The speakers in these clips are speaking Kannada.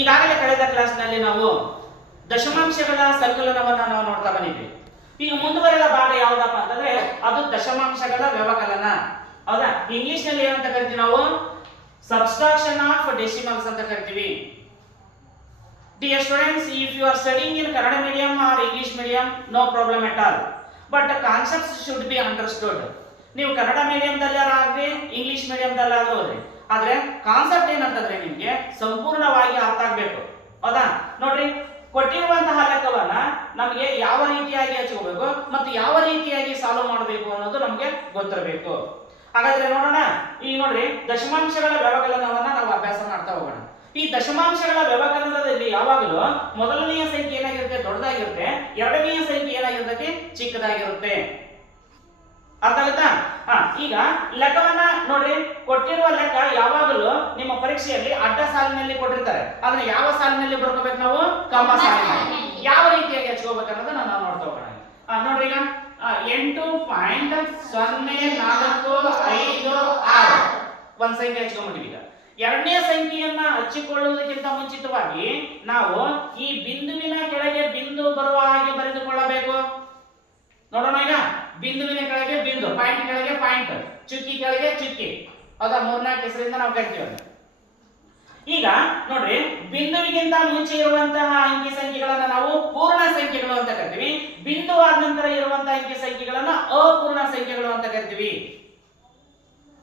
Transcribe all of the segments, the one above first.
ಈಗಾಗಲೇ ಕಳೆದ ಕ್ಲಾಸ್ನಲ್ಲಿ ನಾವು ದಶಮಾಂಶಗಳ ಸಂಕಲನವನ್ನು ನಾವು ನೋಡ್ತಾ ಬಂದಿದ್ವಿ. ಈಗ ಮುಂದುವರೆದ ಭಾಗ ಯಾವುದಪ್ಪ ಅಂತಂದ್ರೆ ಅದು ದಶಮಾಂಶಗಳ ವ್ಯವಕಲನ. ಹೌದಾ? ಇಂಗ್ಲಿಷ್ ನಲ್ಲಿ ಏನಂತ ಕರಿತೀವಿ ನಾವು? ಸಬ್ಸ್ಟ್ರಾಕ್ಷನ್ ಆಫ್ ಡೆಸಿಮಲ್ಸ್ ಅಂತ ಕರಿತೀವಿ. Dear students, if you are studying in Kannada medium or English medium, no problem at all. But the concepts should be understood. ನೀವು ಕನ್ನಡ ಮೀಡಿಯಂದಲ್ಲಿ ಆಗಲಿ ಇಂಗ್ಲಿಷ್ ಮೀಡಿಯಂದಲ್ಲಾದ್ರೂ ಹೋದ್ರಿ, ಆದ್ರೆ ಕಾನ್ಸೆಪ್ಟ್ ಏನಂತಂದ್ರೆ ನಿಮ್ಗೆ ಸಂಪೂರ್ಣವಾಗಿ ಅರ್ಥ ಆಗ್ಬೇಕು. ಹೌದಾ? ನೋಡ್ರಿ, ಕೊಟ್ಟಿರುವಂತಹ ಲೆಕ್ಕವನ್ನ ನಮಗೆ ಯಾವ ರೀತಿಯಾಗಿ ಹಚ್ಕೋಬೇಕು ಮತ್ತು ಯಾವ ರೀತಿಯಾಗಿ ಸಾಲ್ವ್ ಮಾಡಬೇಕು ಅನ್ನೋದು ನಮಗೆ ಗೊತ್ತಿರಬೇಕು. ಹಾಗಾದ್ರೆ ನೋಡೋಣ. ಈಗ ನೋಡ್ರಿ, ದಶಮಾಂಶಗಳ ವ್ಯವಕಲನವನ್ನ ನಾವು ಅಭ್ಯಾಸ ಮಾಡ್ತಾ ಹೋಗೋಣ. ಈ ದಶಮಾಂಶಗಳ ವ್ಯವಕಲನದಲ್ಲಿ ಯಾವಾಗಲೂ ಮೊದಲನೆಯ ಸಂಖ್ಯೆ ಏನಾಗಿರುತ್ತೆ? ದೊಡ್ಡದಾಗಿರುತ್ತೆ. ಎರಡನೆಯ ಸಂಖ್ಯೆ ಏನಾಗಿರುತ್ತೆ? ಚಿಕ್ಕದಾಗಿರುತ್ತೆ. ಅರ್ಥ ಆಗುತ್ತಾ? ಈಗ ಲೆಕ್ಕವನ್ನ ನೋಡ್ರಿ, ಕೊಟ್ಟಿರುವ ಲೆಕ್ಕ ಯಾವಾಗಲೂ ನಿಮ್ಮ ಪರೀಕ್ಷೆಯಲ್ಲಿ ಅಡ್ಡ ಸಾಲಿನಲ್ಲಿ ಕೊಟ್ಟಿರ್ತಾರೆ. ಅದನ್ನ ಯಾವ ಸಾಲಿನಲ್ಲಿ ಬರ್ಕೋಬೇಕು ನಾವು? ಕಂಬ ಸಾಲಿನಲ್ಲಿ. ಯಾವ ರೀತಿಯಾಗಿ ಹಚ್ಕೋಬೇಕು ಅನ್ನೋದನ್ನ ನಾವು ನೋಡ್ತಾ ಹೋಗೋಣ. ನೋಡ್ರಿ, ಈಗ 8.0456 ಒಂದ್ ಸಂಖ್ಯೆ ಹಚ್ಕೊಂಡ್ಬಿಟ್ಟಿವಿ. ಈಗ ಎರಡನೇ ಸಂಖ್ಯೆಯನ್ನ ಹಚ್ಚಿಕೊಳ್ಳುವುದಕ್ಕಿಂತ ಮುಂಚಿತವಾಗಿ ನಾವು ಈ ಬಿಂದುವಿನ ಕೆಳಗೆ ಬಿಂದು ಬರುವ ಹಾಗೆ ಬರೆದುಕೊಳ್ಳಬೇಕು. ನೋಡೋಣ. ಈಗ ಬಿಂದುವಿನ ಕೆಳಗೆ ಬಿಂದು, ಪಾಯಿಂಟ್ ಕೆಳಗೆ ಪಾಯಿಂಟ್, ಚುಕ್ಕಿ ಕೆಳಗೆ ಚುಕ್ಕಿ. ಹೌದಾ? 3-4 ಹೆಸರಿಂದ ನಾವು ಕರಿತೀವಿ. ಈಗ ನೋಡ್ರಿ, ಬಿಂದುವಿಗಿಂತ ಮುಂಚೆ ಇರುವಂತಹ ಅಂಕಿ ಸಂಖ್ಯೆಗಳನ್ನ ನಾವು ಪೂರ್ಣ ಸಂಖ್ಯೆಗಳು ಅಂತ ಕರಿತೀವಿ. ಬಿಂದು ಆದ ನಂತರ ಇರುವಂತಹ ಅಂಕಿ ಸಂಖ್ಯೆಗಳನ್ನ ಅಪೂರ್ಣ ಸಂಖ್ಯೆಗಳು ಅಂತ ಕರಿತೀವಿ.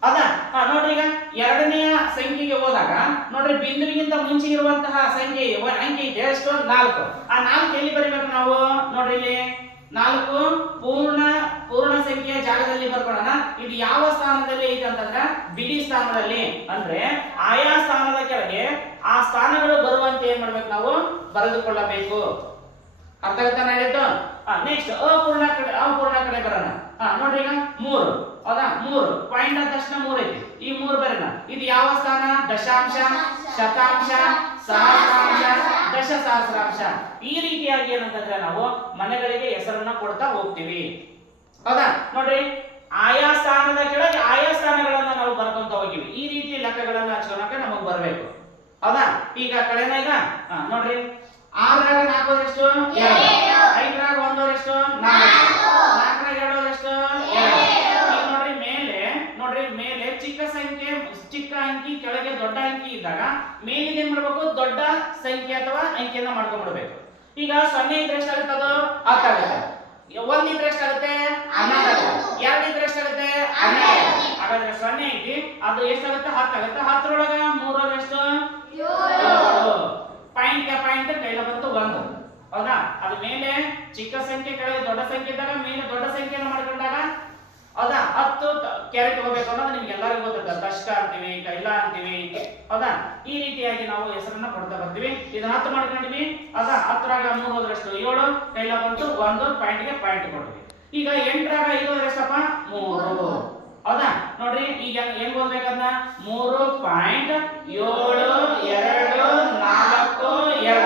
ಹೌದಾ? ನೋಡ್ರಿ, ಈಗ ಎರಡನೆಯ ಸಂಖ್ಯೆಗೆ ಹೋದಾಗ ನೋಡ್ರಿ, ಬಿಂದುವಿಗಿಂತ ಮುಂಚೆ ಇರುವಂತಹ ಸಂಖ್ಯೆ ಅಂಕಿ ಇದೆ ಎಷ್ಟು? 4. ಆ 4 ಎಲ್ಲಿ ಬರೀಬೇಕು ನಾವು? ನೋಡ್ರಿ, ಇಲ್ಲಿ 4 ಪೂರ್ಣ ಸಂಖ್ಯೆಯ ಜಾಗದಲ್ಲಿ ಬರ್ಕೊಳ್ಳೋಣ. ಇದು ಯಾವ ಸ್ಥಾನದಲ್ಲಿ ಐತೆ ಅಂತಂದ್ರೆ ಬಿಡಿ ಸ್ಥಾನದಲ್ಲಿ. ಅಂದ್ರೆ ಆಯಾ ಸ್ಥಾನದ ಕೆಳಗೆ ಆ ಸ್ಥಾನಗಳು ಬರುವಂತೆ ಏನ್ ಮಾಡ್ಬೇಕು? ನಾವು ಬರೆದುಕೊಳ್ಳಬೇಕು. ಅರ್ಥ ಆಗುತ್ತಾ ಹೇಳಿದ್ದು? ನೆಕ್ಸ್ಟ್ ಅಪೂರ್ಣ ಕಡೆ ಬರೋಣ. ನೋಡ್ರಿ, ಈಗ 3. ಹೌದಾ? 3 ಪಾಯಿಂಟ್ ಆದ ತಕ್ಷಣ 3 ಐತಿ. ಈ 3 ಬರೋಣ. ಇದು ಯಾವ ಸ್ಥಾನ? ದಶಾಂಶ, ಶತಾಂಶ, ಸಹಸ್ರಾಂಶ, ದಶಸಹಸ್ರಾಂಶ. ಈ ರೀತಿಯಾಗಿ ಏನಂತಂದ್ರೆ ನಾವು ಮನೆಗಳಿಗೆ ಹೆಸರನ್ನ ಕೊಡ್ತಾ ಹೋಗ್ತೀವಿ. ಹೌದಾ? ನೋಡ್ರಿ, ಆಯಾ ಸ್ಥಾನದ ಕೆಳಗೆ ಆಯಾ ಸ್ಥಾನಗಳನ್ನ ನಾವು ಬರ್ಕೊಂತ ಹೋಗಿವಿ. ಈ ರೀತಿ ಲೆಕ್ಕಗಳನ್ನ ಹಚ್ಕೊಳಕ್ಕೆ ನಮಗ್ ಬರ್ಬೇಕು. ಹೌದಾ? ಈಗ ಕಡೆನ ಈಗ ನೋಡ್ರಿ, 6ರಾಗ 4 ಎಷ್ಟು? 2. 5ರಾಗ 1 ಎಷ್ಟು? 4. 4ರಾಗ 2 ಎಷ್ಟು? 2. ಈಗ ನೋಡ್ರಿ ಮೇಲೆ ಚಿಕ್ಕ ಅಂಕಿ ಕೆಳಗೆ ದೊಡ್ಡ ಅಂಕಿ ಇದ್ದಾಗ ಮೇಲಿಗೆ ಏನ್ ಮಾಡ್ಬೇಕು? ದೊಡ್ಡ ಸಂಖ್ಯೆ ಅಥವಾ ಅಂಕಿಯನ್ನ ಮಾಡ್ಕೊಂಡ್ಬಿಡ್ಬೇಕು. ಈಗ 0 ಇದ್ರೆ ಎಷ್ಟಾಗುತ್ತೆ? ಅದು 10 ಆಗುತ್ತೆ. 1 ಇದ್ರೆ ಎಷ್ಟಾಗುತ್ತೆ? 11 ಆಗುತ್ತೆ. 2 ಇದ್ರೆ ಎಷ್ಟಾಗುತ್ತೆ? 12. ಹಾಗಾದ್ರೆ 0 ಐತಿ, ಅದು ಎಷ್ಟಾಗುತ್ತೆ? 10 ಆಗುತ್ತೆ. 10ರೊಳಗ 3 ಎಷ್ಟು? 7. ಪಾಯಿಂಟ್ಗೆ ಪಾಯಿಂಟ್ ಕೈಲ ಬಂತು 1. ಹೌದಾ? ಅದು ಮೇಲೆ ಚಿಕ್ಕ ಸಂಖ್ಯೆ ಕೆಳಗೆ ದೊಡ್ಡ ಸಂಖ್ಯೆ ಇದ್ದಾಗ ಮೇಲೆ ದೊಡ್ಡ ಸಂಖ್ಯೆಯನ್ನು ಮಾಡ್ಕೊಂಡಾಗ ಹೌದಾ 10 ಕ್ಯಾರಿ ತಗೋಬೇಕು ಅನ್ನೋದು ನಿಮ್ಗೆ ಎಲ್ಲರಿಗೂ ಗೊತ್ತಿದೆ. ದಶಕ ಅಂತೀವಿ, ಕೈಲ ಅಂತೀವಿ. ಹೌದಾ? ಈ ರೀತಿಯಾಗಿ ನಾವು ಹೆಸರನ್ನ ಕೊಡ್ತಾ ಬರ್ತೀವಿ. ಇದನ್ನ 10 ಮಾಡ್ಕೊಂಡಿವಿ. ಹೌದಾ? 10ರಾಗ 3 ಹೋದ್ರಷ್ಟು 7, ಕೈಲ ಬಂತು 1, ಪಾಯಿಂಟ್ಗೆ ಪಾಯಿಂಟ್ ಕೊಡ್ತೀವಿ. ಈಗ 8ರಾಗ 5 ಹೋದ್ರಷ್ಟಪ್ಪ? 3. ಹೌದಾ? ನೋಡ್ರಿ, ಈಗ ಹೆಂಗ್ ಓದ್ಬೇಕನ್ನ? 3.7242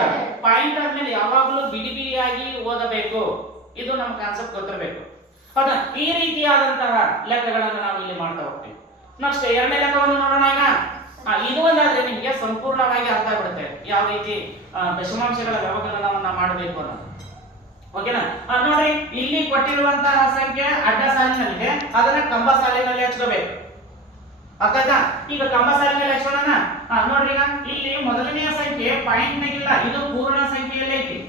ಪಾಯಿಂಟ್ ಆದ್ಮೇಲೆ ಯಾವಾಗಲೂ ಬಿಡಿ ಬಿಡಿಯಾಗಿ ಓದಬೇಕು. ಇದು ನಮ್ಮ ಕಾನ್ಸೆಪ್ಟ್ ಗೊತ್ತಿರಬೇಕು. ಹೌದಾ? ಈ ರೀತಿಯಾದಂತಹ ಲೆಕ್ಕಗಳನ್ನು ನಾವು ಇಲ್ಲಿ ಮಾಡ್ತಾ ಹೋಗ್ತೀವಿ. ನೆಕ್ಸ್ಟ್ ಎರಡನೇ ಲೆಕ್ಕವನ್ನು ನೋಡೋಣ. ಈಗ ಇದು ಒಂದಾದ್ರೆ ನಿಮಗೆ ಸಂಪೂರ್ಣವಾಗಿ ಅರ್ಥ ಆಗ್ಬಿಡುತ್ತೆ ಯಾವ ರೀತಿ ದಶಮಾಂಶಗಳ ವ್ಯವಕಲನವನ್ನ ಮಾಡಬೇಕು ಅನ್ನೋದು. ಓಕೆನಾ? ನೋಡ್ರಿ, ಇಲ್ಲಿ ಕೊಟ್ಟಿರುವಂತಹ ಸಂಖ್ಯೆ ಅಡ್ಡ ಸಾಲಿನಲ್ಲಿದೆ, ಅದನ್ನ ಕಂಬ ಸಾಲಿನಲ್ಲಿ ಹಚ್ಕೋಬೇಕು. ಅರ್ಥ ಆಯ್ತಾ? ಈಗ ಕಂಬ ಸಾಲಿನಲ್ಲಿ ಹಚ್ಕೊಳ್ಳೋಣ. ನೋಡ್ರಿ, ಈಗ ಇಲ್ಲಿ ಮೊದಲನೆಯ ಸಂಖ್ಯೆ ಪಾಯಿಂಟ್ ನಾಗಿಲ್ಲ, ಇದು ಪೂರ್ಣ ಸಂಖ್ಯೆಯಲ್ಲಿ ಐತಿ.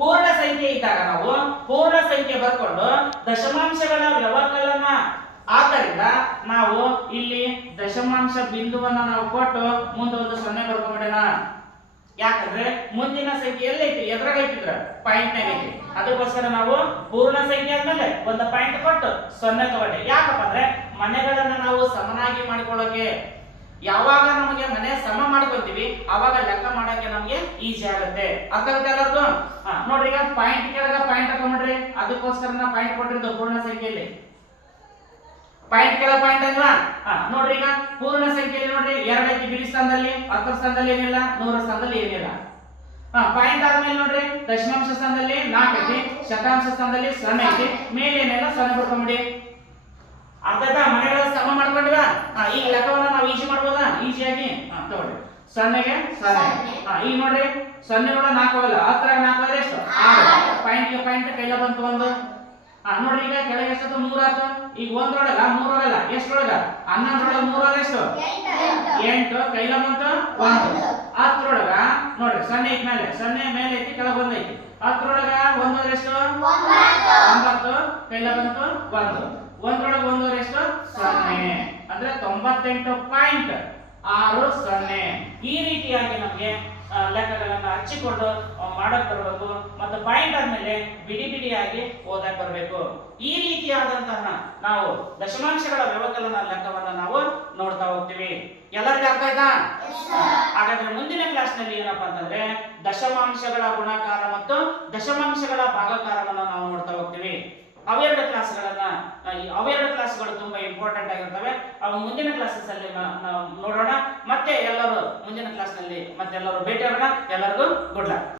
ಪೂರ್ಣ ಸಂಖ್ಯೆ ಇದ್ದಾಗ ನಾವು ಪೂರ್ಣ ಸಂಖ್ಯೆ ಬರ್ಕೊಂಡು ದಶಮಾಂಶಗಳ ವ್ಯವಕಲನ ಆದ್ದರಿಂದ ನಾವು ಇಲ್ಲಿ ದಶಮಾಂಶ ಬಿಂದುವನ್ನ ನಾವು ಕೊಟ್ಟು ಮುಂದೆ ಒಂದು 0 ಬರ್ಕೊಂಡ್ಬಿಡೋಣ. ಯಾಕಂದ್ರೆ ಮುಂದಿನ ಸಂಖ್ಯೆ ಎಲ್ಲೈತಿ? ಎದುರಾಗ ಐತಿದ್ರ ಪಾಯಿಂಟ್ ನಾಗ ಐತಿ. ಅದಕ್ಕೋಸ್ಕರ ನಾವು ಪೂರ್ಣ ಸಂಖ್ಯೆ ಆದ್ಮೇಲೆ ಒಂದು ಪಾಯಿಂಟ್ ಕೊಟ್ಟು 0 ತಗೊಂಡೆ. ಯಾಕಪ್ಪ ಅಂದ್ರೆ ಮನೆಗಳನ್ನ ನಾವು ಸಮನಾಗಿ ಮಾಡಿಕೊಳ್ಳೋಕೆ, ಯಾವಾಗ ನಮಗೆ ಮನೆ ಸಮ ಮಾಡ್ಕೊಂತೀವಿ ಅವಾಗ ಲೆಕ್ಕ ಮಾಡಕ್ಕೆ ನಮಗೆ ಈಜಿ ಆಗುತ್ತೆ. ಅರ್ಥ ಆಗುತ್ತೆ ಎಲ್ಲರಿಗೂ? ನೋಡ್ರಿ, ಈಗ ಪಾಯಿಂಟ್ ಕೆಳಗ ಪಾಯಿಂಟ್ ಹಾಕೊಂಡ್ಬಿಡ್ರಿ. ಅದಕ್ಕೋಸ್ಕರ ನಾವು ಪಾಯಿಂಟ್ ಕೊಟ್ಟಿರೋದು ಪೂರ್ಣ ಸಂಖ್ಯೆಯಲ್ಲಿ. ಪಾಯಿಂಟ್ ಕೆಳಗ ಪಾಯಿಂಟ್ ಅಲ್ವಾ? ನೋಡ್ರಿ, ಈಗ ಪೂರ್ಣ ಸಂಖ್ಯೆಯಲ್ಲಿ ನೋಡ್ರಿ 2 ಐತಿ ಬಿಡಿ ಸ್ಥಾನದಲ್ಲಿ, 10 ಸ್ಥಾನದಲ್ಲಿ ಏನಿಲ್ಲ, 100 ಸ್ಥಾನದಲ್ಲಿ ಏನಿಲ್ಲ. ಪಾಯಿಂಟ್ ಆದ್ಮೇಲೆ ನೋಡ್ರಿ ದಶಮಾಂಶ ಸ್ಥಾನದಲ್ಲಿ 4 ಐತಿ, ಶತಾಂಶ ಸ್ಥಾನದಲ್ಲಿ 0 ಐತಿ, ಮೇಲೆ ಏನಿಲ್ಲ 0 ಬರ್ಕೊಂಡ್ಬಿಡಿ. ಅರ್ಥ ಆಯ್ತಾ? ಮನೆಗಳ ಸಮ ಮಾಡ್ಕೊಂಡಿವ. ಈ ಲೆಕ್ಕವನ್ನ ನಾವು ಈಜಿ ಮಾಡ್ಬೋದಾ? ಈಜಿಯಾಗಿ ತಗೊಳ್ಳಿ. ಸೊನ್ನೆಗೆ ಸೊನ್ನೆ. ಈಗ ನೋಡ್ರಿ ಸೊನ್ನೆ ಒಳಗೆ 4 ಹೋಗಲ್ಲ, 10 4 ಹೋದ್ರೆ ಎಷ್ಟು 6. ಪಾಯಿಂಟ್ಗೆ ಪಾಯಿಂಟ್ ಕೈಲ ಬಂತು ಒಂದು. ನೋಡ್ರಿ ಈಗ ಕೆಳಗೆ ಎಷ್ಟತ್ತು 3 ಆಯ್ತು. ಈಗ ಒಂದ್ರೊಳಗ 3 ಹೋಗಲ್ಲ, ಎಷ್ಟೊಳಗ 11 3 ಹೋದ್ರೆ ಎಷ್ಟು 8. ಕೈಲ ಬಂತು 1. 10 ನೋಡ್ರಿ ಸೊನ್ನೆ ಐತಿ ಮೇಲೆ, ಸೊನ್ನೆ ಮೇಲೆ ಐತಿ ಕೆಳಗೆ 1 ಐತಿ. 10 1 ಹೋದ್ರೆ ಎಷ್ಟು 9. ಕೈಲ ಬಂತು 1. 1 1 ಹೋದ್ರೆ ಎಷ್ಟು 0. ಅಂದ್ರೆ 98.60. ಈ ರೀತಿಯಾಗಿ ನಮಗೆ ಲೆಕ್ಕಗಳನ್ನು ಹಚ್ಚಿಕೊಂಡು ಮಾಡಕ್ ಬರಬೇಕು. ಮತ್ತು ಪಾಯಿಂಟ್ ಆದ್ಮೇಲೆ ಬಿಡಿ ಬಿಡಿಯಾಗಿ ಓದಕ್ ಬರಬೇಕು. ಈ ರೀತಿಯಾದಂತಹ ನಾವು ದಶಮಾಂಶಗಳ ವ್ಯವಕಲನ ಲೆಕ್ಕವನ್ನ ನಾವು ನೋಡ್ತಾ ಹೋಗ್ತೀವಿ. ಎಲ್ಲರಿಗೂ ಅರ್ಥ ಆಯ್ತಾ? ಹಾಗಾದ್ರೆ ಮುಂದಿನ ಕ್ಲಾಸ್ ನಲ್ಲಿ ಏನಪ್ಪಾ ಅಂತಂದ್ರೆ ದಶಮಾಂಶಗಳ ಗುಣಾಕಾರ ಮತ್ತು ದಶಮಾಂಶಗಳ ಭಾಗಾಕಾರವನ್ನ ನಾವು ನೋಡ್ತಾ ಹೋಗ್ತೀವಿ. ಅವೆರಡು ಕ್ಲಾಸ್ಗಳು ತುಂಬಾ ಇಂಪಾರ್ಟೆಂಟ್ ಆಗಿರ್ತವೆ. ಅವು ಮುಂದಿನ ಕ್ಲಾಸಸ್ ಅಲ್ಲಿ ನಾವು ನೋಡೋಣ. ಮತ್ತೆ ಎಲ್ಲರೂ ಮುಂದಿನ ಕ್ಲಾಸ್ ನಲ್ಲಿ ಮತ್ತೆ ಎಲ್ಲರೂ ಭೇಟಿ ಆಗೋಣ. ಎಲ್ಲರಿಗೂ ಗುಡ್ ಲಕ್.